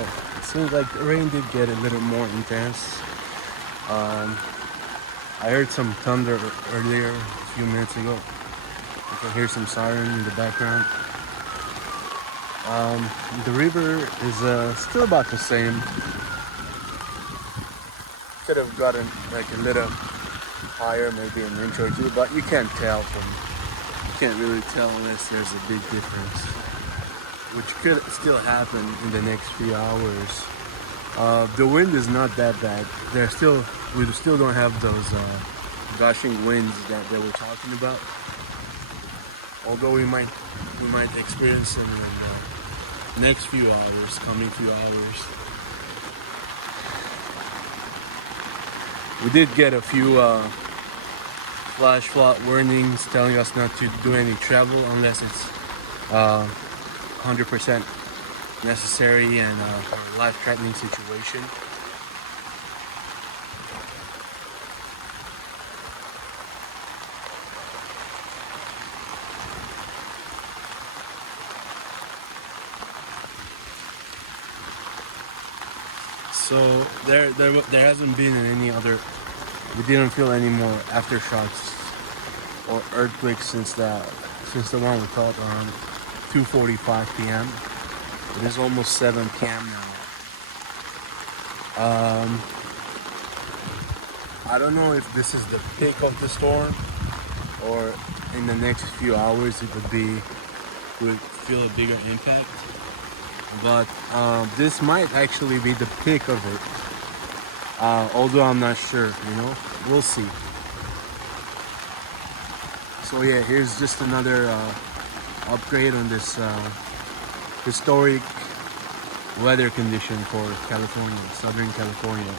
It seems like the rain did get a little more intense. Um, I heard some thunder earlier, a few minutes ago. You can hear some siren in the background. The river is still about the same. Could have gotten like a little higher, maybe an inch or two, but you can't tell from. You can't really tell unless there's a big difference, which could still happen in the next few hours. The wind is not that bad. We still don't have those gushing winds that they were talking about. Although we might experience them in the next few hours, coming few hours. We did get a few flash flood warnings telling us not to do any travel unless it's 100% necessary and or life-threatening situation. So there hasn't been any other. We didn't feel any more aftershocks or earthquakes since the one we caught around 2:45 p.m. It is almost 7 p.m. now. I don't know if this is the peak of the storm or in the next few hours it would feel a bigger impact. But this might actually be the peak of it. Although I'm not sure, we'll see. So yeah, here's just another upgrade on this historic weather condition for California, Southern California.